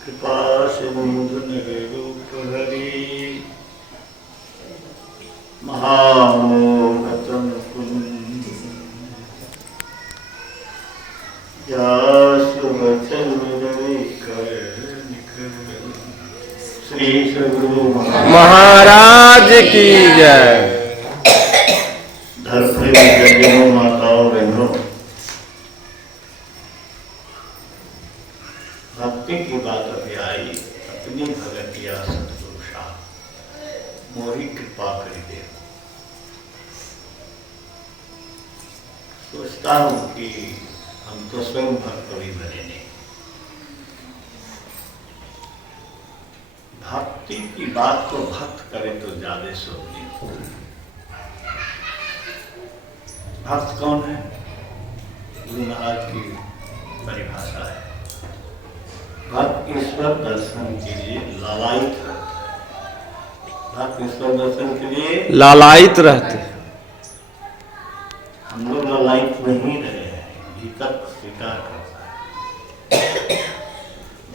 कृपा सिंधु रूप हरि महामोहतम कुंद वचन श्री सद्गुरु महाराज की जय। धरती में माताओं बहनों, भक्ति की बात अभी आई। अपनी भगतिया सतपुरुषा मोही कृपा करी दे। सोचता हूं कि हम तो स्वयं भक्त भी बने नहीं। भक्ति की बात तो भक्त करे तो ज्यादा सोचनी हो। भक्त कौन है? गुरु महाराज की परिभाषा है, भक्त ईश्वर दर्शन के लिए लालायित रहते। भक्त ईश्वर दर्शन के लिए लालायित रहते। हम लोग लालायित नहीं रहे हैं, भीतर स्वीकार करता है।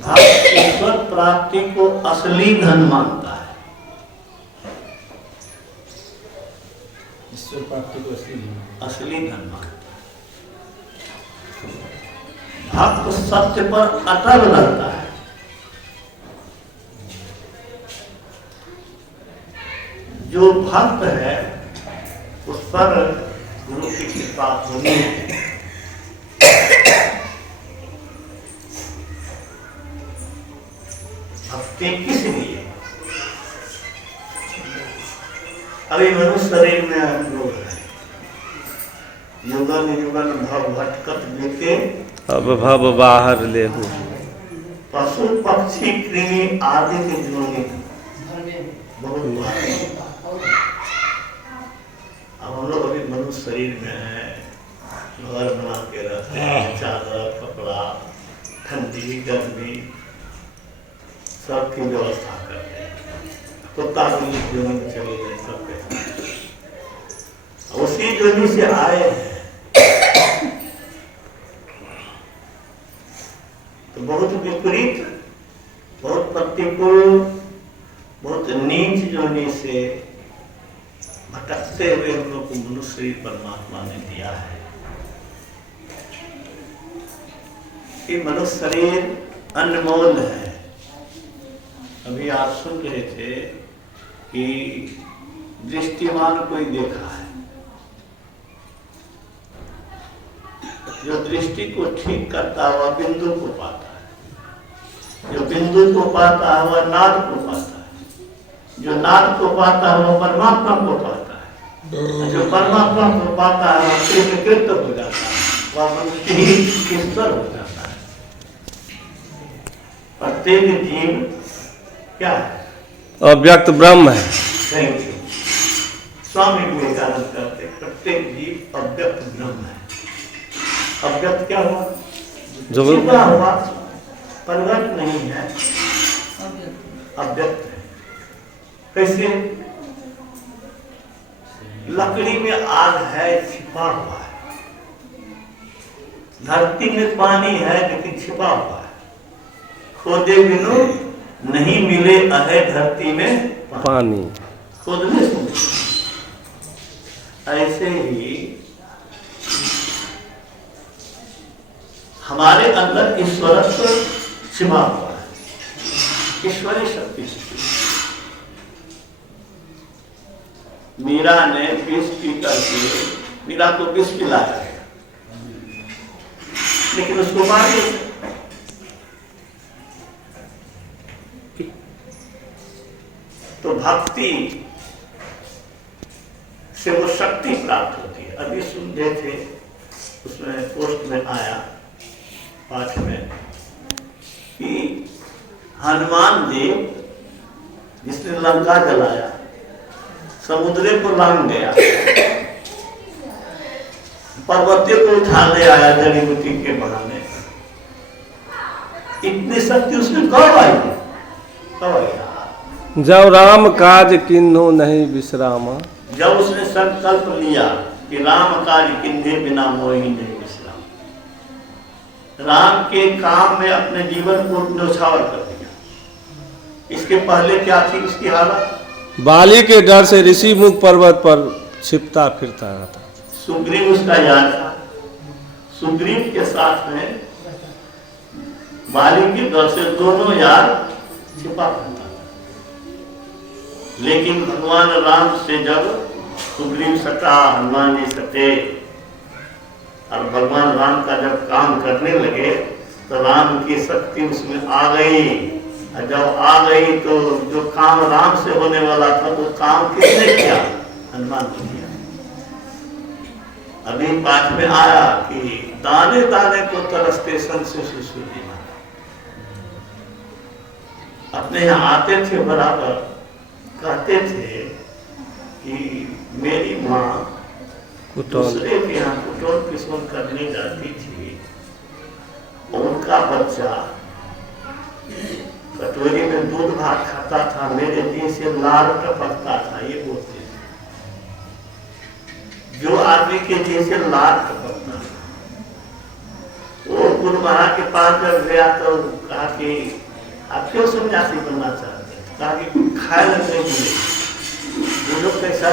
भक्त ईश्वर प्राप्ति को असली धन मानता है। ईश्वर प्राप्ति को असली धन मानता है। भक्त सत्य पर अटल रहता है। जो भक्त है उस पर गुरु की कृपा होनी है। भक्ति किस लिए? अभी मनुष्य शरीर में हम लोग हैं, युगन युगन भव भटकत लेके अब भव बाहर ले हो। पशु पक्षी कृमि आदि के जोड़ने बहुत बार। अब हम लोग अभी मनुष्य शरीर में है, घर बना के रहते हैं, चादर कपड़ा ठंडी गर्मी सबकी व्यवस्था करते हैं। कुत्ता भी जोनी में चले गए, सब उसी जोनी से आए हैं। तो बहुत विपरीत, बहुत प्रतिकूल, बहुत नीच जोनी से भटकते हुए हम लोग को मनुष्य शरीर परमात्मा ने दिया है। ये मनुष्य शरीर अनमोल है। अभी आप सुन रहे थे कि दृष्टिमान कोई देखा है, जो दृष्टि को ठीक करता हुआ बिंदु को पाता है, जो बिंदु को पाता हुआ नाद को पाता है, जो नाद को पाता है वो परमात्मा को पाता है, जो परमात्मा को पाता है वह कृत हो जाता है, वह मनुष्य ही ईश्वर हो जाता है। प्रत्येक जीव क्या है? अव्यक्त ब्रह्म है। Thank you. स्वामी विवेकानंद कहते प्रत्येक जीव अव्यक्त ब्रह्म है। अव्यक्त क्या हुआ? जो छिपा हुआ, प्रकट नहीं है, अव्यक्त है। कैसे? लकड़ी में आग है, छिपा हुआ है। धरती में पानी है लेकिन छिपा हुआ है। खोदे बिनु नहीं मिले अहे धरती में पानी। खोदने से ऐसे ही हमारे अंदर ईश्वरत्व छिपा हुआ है, ईश्वरीय शक्ति। मीरा ने विष पी करके, मीरा को विष पिलाया लेकिन उसको मार दिया। तो भक्ति से वो शक्ति प्राप्त होती है। अभी सुन रहे थे, उसमें पोस्ट में आया पाठ में कि हनुमान जी जिसने लंका जलाया, समुद्र को लांग गया, पर्वत को उठा ले आया जड़ी बूटी के बहाने। इतनी शक्ति उसमें कब आई? कब आई? जब राम काज किन्हो नहीं विश्रामा। जब उसने संकल्प लिया कि राम काज किन्हे बिना मोहि नहीं विश्राम, राम के काम में अपने जीवन को न्यौछावर कर दिया। इसके पहले क्या थी उसकी हालत? बाली के डर से ऋषि मुख पर्वत पर छिपता फिरता रहता। सुग्रीव उसका यार था, सुग्रीव के साथ में बाली के डर से दोनों यार छिपा फिरता था। लेकिन भगवान राम से जब सुग्रीव सटा, हनुमान जी सटे, और भगवान राम का जब काम करने लगे तो राम की शक्ति उसमें आ गई। और जब आ गई तो जो काम राम से होने वाला था वो काम किसने किया? हनुमान जी किया। अभी पाठ में आया कि दाने दाने को तरसते सन से शिशु जी अपने यहाँ आते थे, बराबर कहते थे कि मेरी माँ दूसरे के यहाँ कुटोर पिसोन करने जाती थी, उनका बच्चा कटोरी में दूध भात खाता था, मेरे दिन से लार टपकता था। ये बोलते थे, जो आदमी के दिन से लार टपकता था। वो गुरु महाराज के पास जब गया तो कहा कि आप क्यों सन्यासी बनना चाहते हैं? कहा कि कुछ खाए नहीं मिले, वो लोग कैसा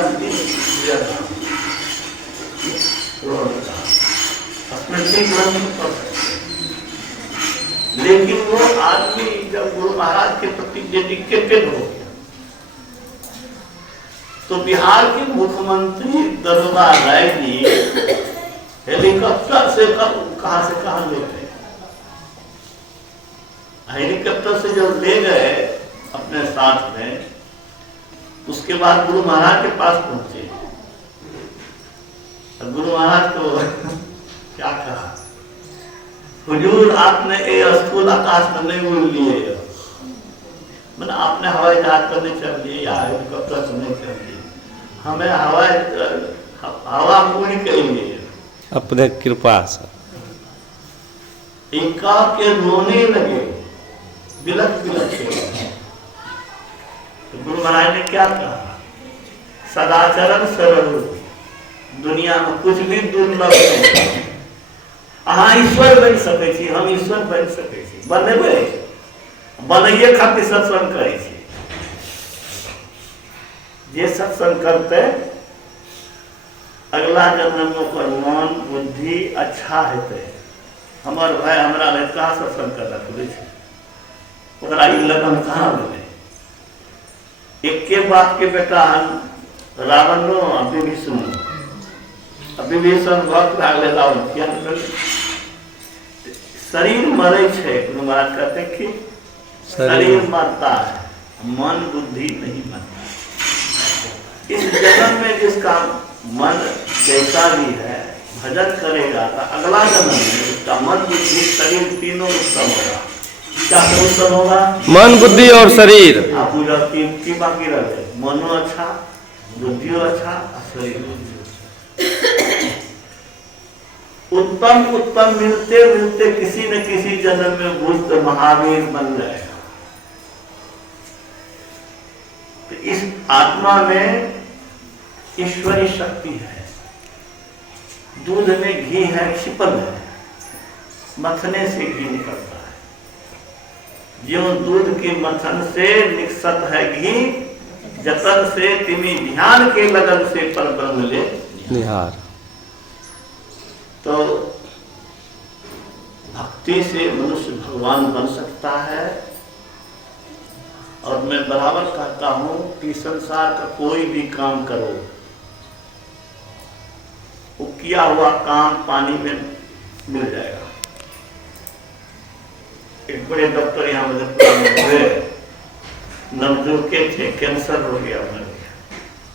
स्मृति ग्रंथ में पढ़ सकते। लेकिन वो आदमी जब गुरु महाराज के प्रति डेडिकेटेड हो गया तो बिहार के मुख्यमंत्री दरोगा राय जी हेलीकॉप्टर से कहां से कहां ले गए। हेलीकॉप्टर से जब ले गए अपने साथ में, उसके बाद गुरु महाराज के पास पहुंचे। गुरु महाराज को क्या कहा? हुजूर आपने ये स्थूल आकाश में नहीं उड़ लिए, मैंने आपने हवाई जहाज पर नहीं चल लिए या हेलीकॉप्टर से नहीं चल लिए, हमें हवा पूरी करेंगे अपने कृपा से। इनका के रोने लगे, बिलख बिलख के। तो गुरु महाराज ने क्या कहा? सदाचरण सरल, दुनिया में कुछ भी दुर्लभ नहीं। अहाँ ईश्वर बन सकै छी, हम ईश्वर बन सकै छी, बनबै बनैये खातिर सत्संग करै छी। जे सत्संग करते अगला जन्म में ओकर मन बुद्धि अच्छा हेतै। हमर भाई हमरा ले कहाँ सत्संग कर रखले छै, ओकरा ई लगन कहाँ भेलै? एके बाप के बेटा रावणो आ विभीषण भक्त लागले रावण किया न? शरीर मरे छे, गुरु महाराज कहते कि शरीर मरता है, मन बुद्धि नहीं मरता। इस जन्म में जिसका मन जैसा भी है भजन करेगा तो अगला जन्म में उसका मन बुद्धि शरीर तीनों उत्तम होगा। क्या उत्तम होगा? मन बुद्धि और शरीर। आप पूरा की बाकी रहे, मनो अच्छा, बुद्धियो अच्छा, शरीर उत्तम उत्तम मिलते मिलते किसी न किसी जन्म में बुद्ध महावीर बन जाएगा। तो इस आत्मा में ईश्वरी शक्ति है। दूध में घी है, क्षिपल है, मथने से घी निकलता है। ज्यों दूध के मथन से निकसत है घी, जतन से तिमी ध्यान के लगन से पर ब्रह्म ले निहार। तो भक्ति से मनुष्य भगवान बन सकता है। और मैं बराबर कहता हूं कि संसार का कोई भी काम करो, वो किया हुआ काम पानी में मिल जाएगा। एक बड़े डॉक्टर यहाँ मधेपुरा में हुए, नवजोर के थे, कैंसर हो गया, मर गया।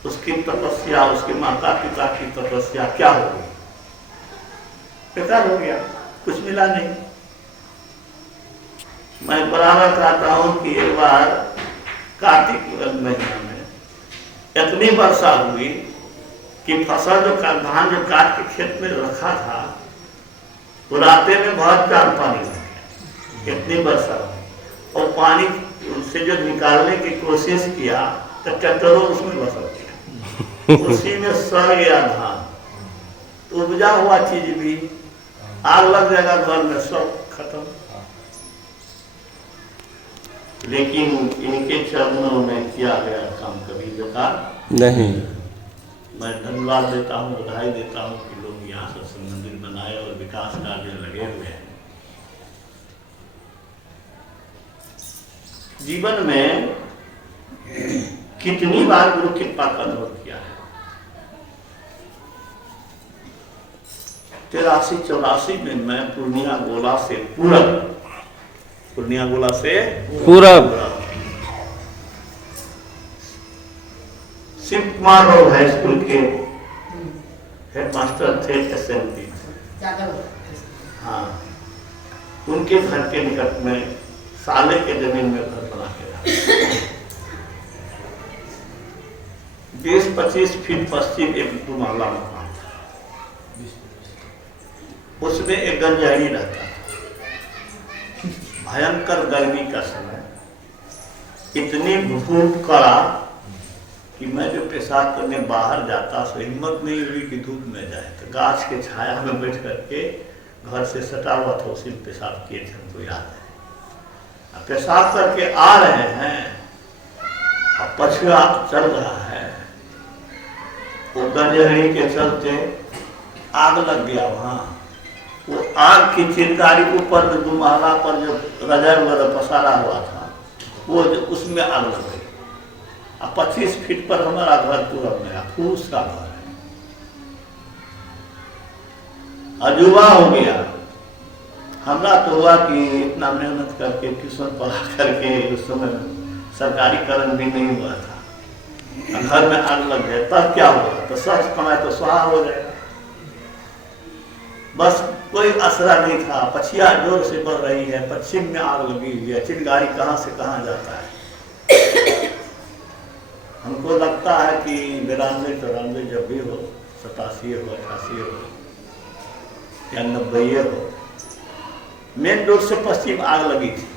उसकी तपस्या, उसके माता पिता की तपस्या क्या हो गई? बेकार हो गया, कुछ मिला नहीं। मैं बराबर कहता हूं कि एक बार कार्तिक महीना में इतनी वर्षा हुई कि फसल जो धान जो काट के खेत में रखा था वो रास्ते में बहुत जान पानी लग गया। इतनी वर्षा हुई और पानी से जो निकालने की कोशिश किया तो ट्रैक्टरों उसमें बसर गया, उसी में सड़ गया धान। तो उपजा हुआ चीज भी आग लग जाएगा घर में, सब खत्म। लेकिन इनके चरणों में किया गया काम कभी बेकार नहीं। मैं धन्यवाद देता हूँ, बधाई देता हूँ कि लोग यहाँ सत्संग मंदिर बनाए और विकास कार्य में लगे हुए हैं। जीवन में कितनी बार गुरु कृपा का अनुभव किया है। 83-84 में मैं पूर्णिया गोला से पूरब शिव कुमार राव हाई स्कूल के हेडमास्टर थे SMP। हाँ, उनके घर के निकट में साले के जमीन में घर बना के रहा। 20-25 फीट पश्चिम एक 2 महला मकान था, उसमें एक गंजारी रहता था। भयंकर गर्मी का समय, इतनी धूप कड़ा कि मैं जो पेशाब करने बाहर जाता तो हिम्मत नहीं हुई कि धूप में जाए, तो गाछ के छाया में बैठ करके घर से सटा हुआ था, उसी में पेशाब किए थे, हमको याद है। पेशाब करके आ रहे हैं, अब पछुआ चल रहा है, वो गंजहरी के चलते आग लग गया वहाँ। वो आग की चिंगारी ऊपर में 2 महला पर जो रजाई वगैरह पसारा हुआ था, वो उसमें आग लग गई। अब 25 फीट पर हमारा घर पूरा गया, फूस का घर है। अजूबा हो गया। हमरा तो हुआ कि इतना मेहनत करके ट्यूशन पढ़ा करके उस समय सरकारीकरण भी नहीं हुआ था, घर में आग लग जाए तब क्या होगा, तो सब कमाए तो स्वाहा हो जाएगा। बस कोई असरा नहीं था। पछिया जोर से बढ़ रही है, पश्चिम में आग लगी हुई है, चिंगारी कहाँ से कहाँ जाता है। हमको लगता है कि 92-93 जब भी हो, 87 हो, 88 हो या 90 हो, मेन रोड से पश्चिम आग लगी थी।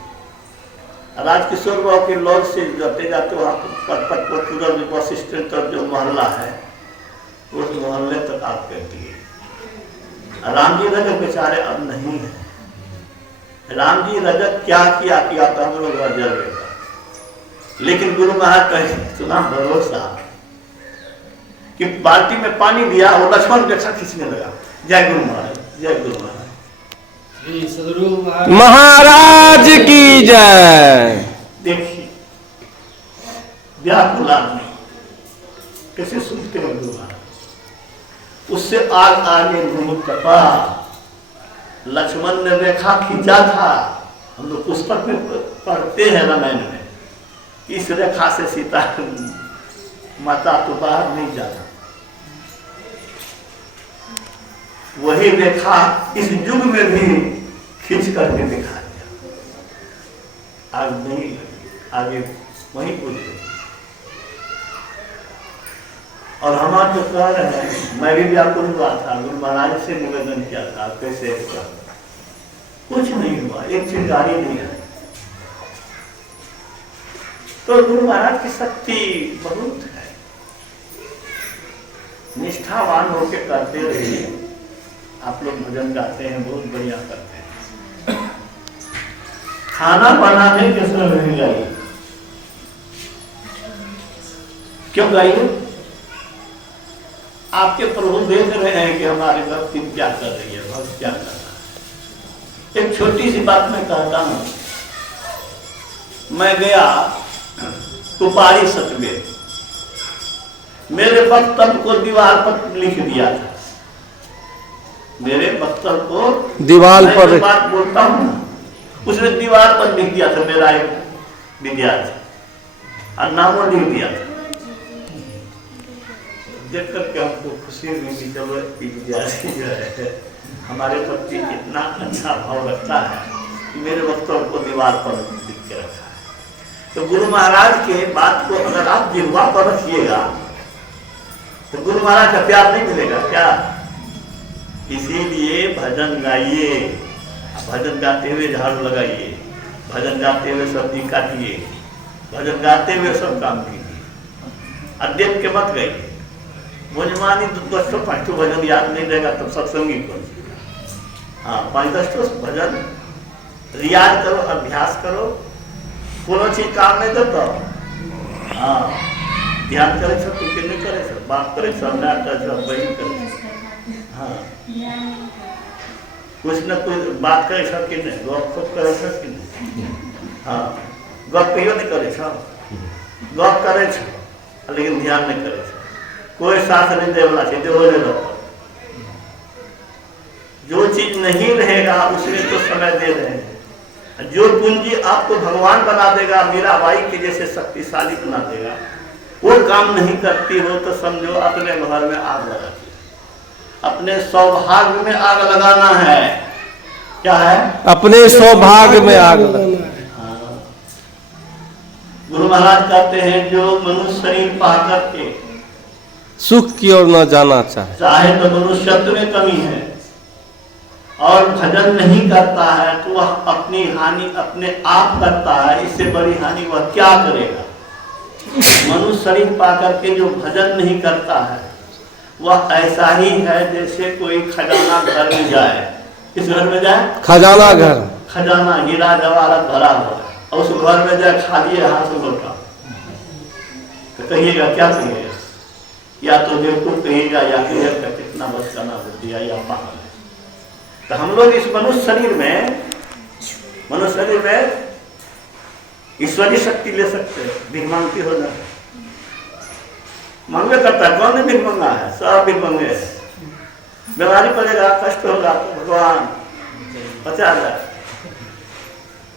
राजकिशोर बाबू के लॉज से जाते जाते वहाँ पूरा बस स्टैंड तक जो मोहल्ला है, उस मोहल्ले तक आग फैलती है। राम जी रजक बेचारे अब नहीं है। राम जी रजक क्या किया तो हम लोग जल गए, लेकिन गुरु महाराज कहे इतना भरोसा कि बाल्टी में पानी दिया और लक्ष्मण रेखा खींचने लगा। जय गुरु महाराज, जय गुरु महाराज। श्री सदगुरु महाराज की जय। देखिए व्याकुल आदमी कैसे सुनते हैं गुरु महाराज। उससे आग आगे नहीं तपा। लक्ष्मण ने रेखा खींचा था, हम लोग पुस्तक में पढ़ते हैं रामायण में, इस रेखा से सीता माता तो बाहर नहीं जाना। वही रेखा इस युग में भी खींच करके दिखा दिया। आग नहीं लगी, आगे वहीं पूछ गई। और हमारा जो कह रहे हैं, मैं भी व्याकुल हुआ था, गुरु महाराज से निवेदन किया था, कैसे हुआ, कुछ नहीं हुआ, एक चिंगारी नहीं आई। तो गुरु महाराज की शक्ति बहुत है। निष्ठावान होकर करते रहिए। आप लोग भजन गाते हैं, बहुत बढ़िया करते हैं। खाना बनाने के समय नहीं गाइए। क्यों गाइए? आपके प्रभु देख रहे हैं कि हमारे भक्ति क्या कर रही है, भक्त क्या कर रहा है। एक छोटी सी बात मैं कहता हूं। मैं गया कुपारी सतवे, मेरे वक्तव्य को दीवार पर लिख दिया था। मेरे वक्तव्य को दीवार पर बात बोलता हूं, उसने दीवार पर लिख दिया था। मेरा एक विद्यार्थी और नामों लिख दिया था। देख करके हमको खुशी हुई कि चलो विद्यार्थी जो है हमारे प्रति इतना अच्छा भाव रखता है कि मेरे वक्तव्य को दीवार पर लिख के रखा है। तो गुरु महाराज के बात को अगर आप जिह्वा पर रखिएगा तो गुरु महाराज का प्यार नहीं मिलेगा क्या? इसीलिए भजन गाइए, भजन गाते हुए झाड़ू लगाइए, भजन गाते हुए सब्जी काटिए, भजन गाते हुए सब काम कीजिए। अध्ययन के मत गाइए। मुझमानी 200-500 भजन याद नहीं रहेगा तब सत्संगी कौन? हाँ, 5-10 भजन रियाज करो, अभ्यास करो, कोनो चीज काम नहीं देता। हाँ, ध्यान करे सब तो नहीं करे सब, बात करे सब, ना करे सब, बहन करे। हाँ, कुछ न कुछ बात करे सब कि नहीं, गप खूब करे सब कि नहीं। हाँ, गप कहियो नहीं करे सब, गप करे सब लेकिन ध्यान नहीं करे सब। कोई साथ नहीं दे वाला चाहिए, वो ले लो। जो चीज नहीं रहेगा उसमें तो समय दे रहे हैं। जो पूंजी आपको भगवान बना देगा, मीराबाई के जैसे शक्तिशाली बना देगा, वो काम नहीं करती हो तो समझो अपने घर में आग लगाती है। अपने सौभाग्य में आग लगाना है। क्या है? अपने सौभाग्य में आग लगाना है। हाँ। गुरु महाराज कहते हैं जो मनुष्य शरीर पा करके सुख की ओर न जाना चाहे तो मनुष्यत्व में कमी है और भजन नहीं करता है तो वह अपनी हानि अपने आप करता है। इससे बड़ी हानि वह क्या करेगा? मनुष्य शरीर पाकर के जो भजन नहीं करता है वह ऐसा ही है जैसे कोई खजाना घर में जाए। किस घर में जाए? खजाना घर। खजाना हीरा जवाहरात भरा हुआ है और उस घर में जाए खाली हाथ से लौटा, तो कहिएगा क्या कहिएगा? या तो बेवकूफ कहिएगा या कहिएगा कितना बचकाना बुद्धि या पागल है। तो हम लोग इस मनुष्य शरीर में ईश्वरीय शक्ति ले सकते हैं, भिखमांगी हो जाए। मांगे करता है, कौन भीख मंगा है? सब भीख मंगे है। बीमारी पड़ेगा, कष्ट होगा तो भगवान बचा जाए।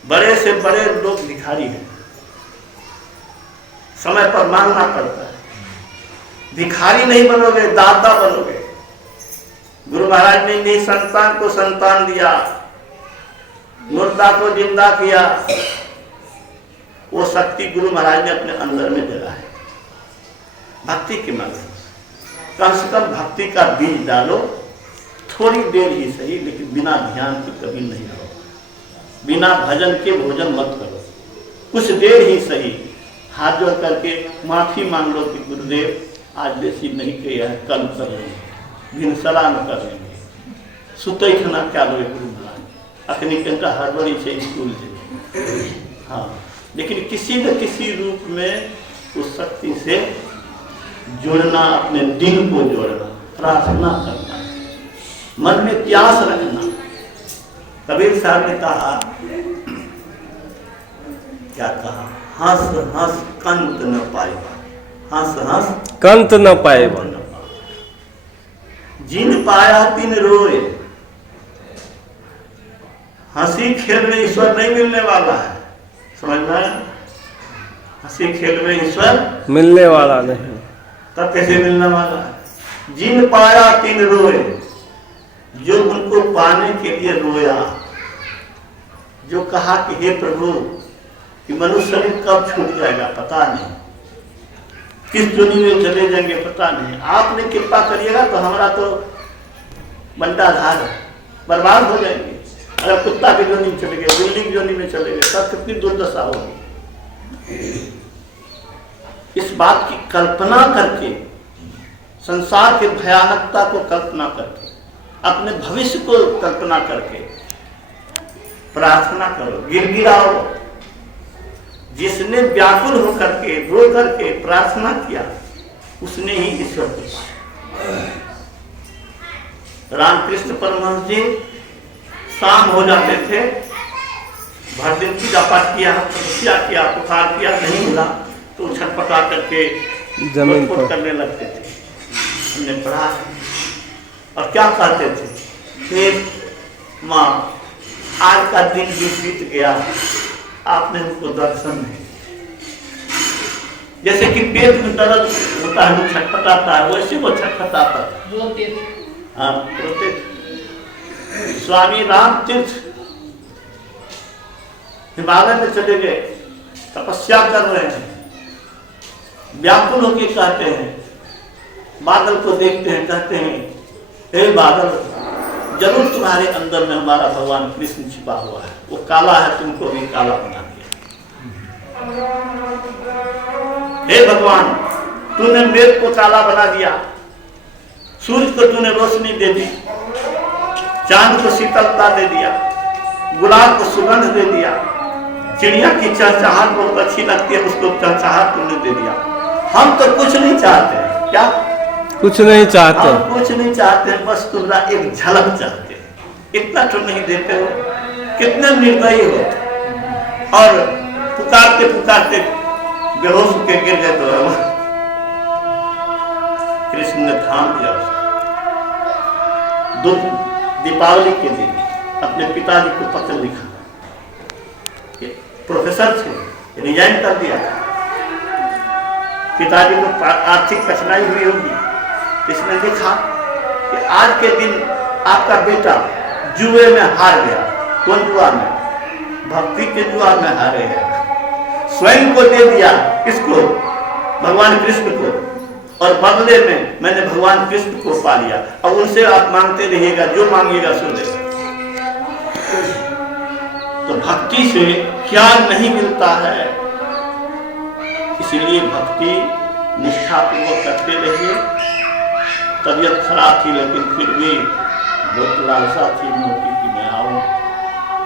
बड़े से बड़े लोग भिखारी हैं, समय पर मांगना पड़ता है। भिखारी नहीं बनोगे, दाता बनोगे। गुरु महाराज ने निसंतान को संतान दिया, मुर्दा को जिंदा किया। वो शक्ति गुरु महाराज ने अपने अंदर में जगा है। भक्ति के माध्यम से कम से कम भक्ति का बीज डालो, थोड़ी देर ही सही, लेकिन बिना ध्यान के कभी नहीं रहो। बिना भजन के भोजन मत करो, कुछ देर ही सही। हाथ जोड़ करके माफी मांग लो कि गुरुदेव आज बेसी नहीं किया है, कल कर लेंगे, भिनसरा में कर लेंगे, सुते खाना क्या लोगे गुरु महाराज अखनी कहीं हड़बड़ी से स्कूल से। हाँ, लेकिन किसी न किसी रूप में उस शक्ति से जुड़ना, अपने दिल को जोड़ना, प्रार्थना करना, मन में प्यास रखना। कबीर साहब ने कहा, क्या कहा? हंस हंस कंत न पाएगा, हंस हंस कंत न पाएगा, जिन पाया तिन रोए। हंसी खेल में ईश्वर नहीं मिलने वाला है, समझना है? हंसी खेल में ईश्वर मिलने वाला नहीं। तब कैसे मिलने वाला है? जिन पाया तिन रोए, जो उनको पाने के लिए रोया, जो कहा कि हे प्रभु कि मनुष्य शरीर कब छूट जाएगा पता नहीं, किस दुनिया में चले जाएंगे पता नहीं, आपने कृपा करिएगा तो हमारा तो बंटाधार है, बर्बाद हो जाएंगे। अगर कुत्ता की जोनी में चले गए, बिल्ली की जोनी में चले गए, तब कितनी दुर्दशा होगी। इस बात की कल्पना करके, संसार की भयानकता को कल्पना करके, अपने भविष्य को कल्पना करके प्रार्थना करो, गिड़गिड़ाओ। जिसने व्याकुल होकर के रो करके प्रार्थना किया उसने ही ईश्वर को पाया। रामकृष्ण परमहंस जी शाम हो जाते थे, भर दिन पूजा पाठ किया, तपस्या किया, पुकार किया, नहीं मिला तो छटपटा करके जमीन पर करने लगते थे। हमने पढ़ा और क्या कहते थे? फिर माँ आज का दिन बीत गया, आपने उनको दर्शन नहीं। जैसे कि पेट में दर्द होता है, वो छटपटाता है, वैसे वो छटपटाता है, रोते थे। स्वामी राम तीर्थ हिमालय में चले गए, तपस्या कर रहे हैं, व्याकुल होकर कहते हैं, बादल को देखते हैं, कहते हैं हे बादल, जरूर तुम्हारे अंदर में हमारा भगवान कृष्ण छिपा हुआ है, वो काला है, तुमको भी काला बना दिया। हे भगवान, तूने मेघ को काला बना दिया, सूर्य को तूने रोशनी दे दी, चांद को शीतलता दे दिया, गुलाब को सुगंध दे दिया, चिड़िया की चहचहाट बहुत अच्छी लगती है, उसको चहचहाट तुमने दे दिया। हम तो कुछ नहीं चाहते हैं, क्या कुछ नहीं चाहते। हम कुछ नहीं चाहते हैं, बस तुम्हारा एक झलक चाहते हैं, इतना तो नहीं देते हो। कितने निर्दयी हो, और पुकारते पुकारते बेहोश के गिर गए तो कृष्ण ने थाम दिया उसको। दीपावली के दिन अपने पिताजी को पत्र लिखा, प्रोफेसर थे, रिजाइन कर दिया। पिताजी को आर्थिक कठिनाई हुई होगी, इसने लिखा कि आज के दिन आपका बेटा जुए में हार गया। कौन जुआ में? भक्ति के जुआ में हारे गया। स्वयं को दे दिया, किसको? भगवान कृष्ण को, और बदले में मैंने भगवान कृष्ण को पा लिया। अब उनसे आप मांगते रहिएगा, जो मांगिएगा सो देगा। तो भक्ति से क्या नहीं मिलता है, इसलिए भक्ति निष्ठापूर्वक करते रहिए। तबीयत खराब थी, लेकिन फिर भी बहुत लालसा थी मोती की मैं आऊँ,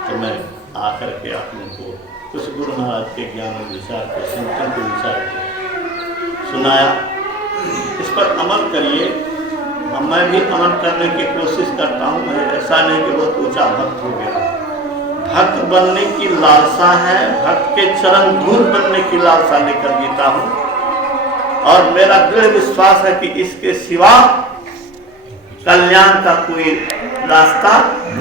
तो मैं आकर के आप लोगों को कुछ गुरु महाराज के ज्ञान और विचार को, संतों के विचार को सुनाया। इस पर अमल करिए। मैं भी अमल करने की कोशिश करता हूँ। मैं ऐसा नहीं कि बहुत ऊंचा भक्त हो गया। भक्त बनने की लालसा है, भक्त के चरण धूल बनने की लालसा लेकर जीता हूँ, और मेरा दृढ़ विश्वास है कि इसके सिवा कल्याण का कोई रास्ता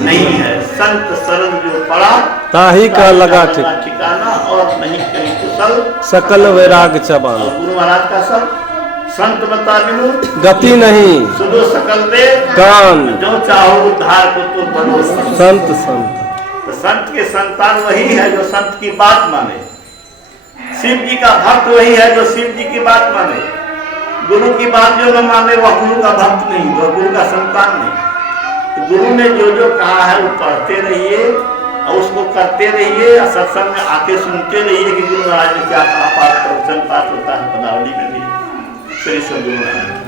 नहीं है। संत शरण जो पड़ा ताही का लगा ठिकाना, और नहीं कहीं कुशल सकल वैराग चबाना। गुरु महाराज का सब संत बता गति नहीं, सुनो सकल दे कान, जो चाहो उद्धार को तो बनो संत संत। तो संत के संतान वही है जो संत की बात माने। शिव जी का भक्त वही है जो शिव जी की बात माने। गुरु की बात जो न माने वह गुरु का भक्त नहीं, वह गुरु का संतान नहीं। तो गुरु ने जो जो कहा है वो पढ़ते रहिए और उसको करते रहिए, और सत्संग में आके सुनते रहिए कि गुरु महाराज ने क्या कहा। पाठ प्रवचन पाठ होता है पदावली में भी। श्री सद्गुरु महाराज।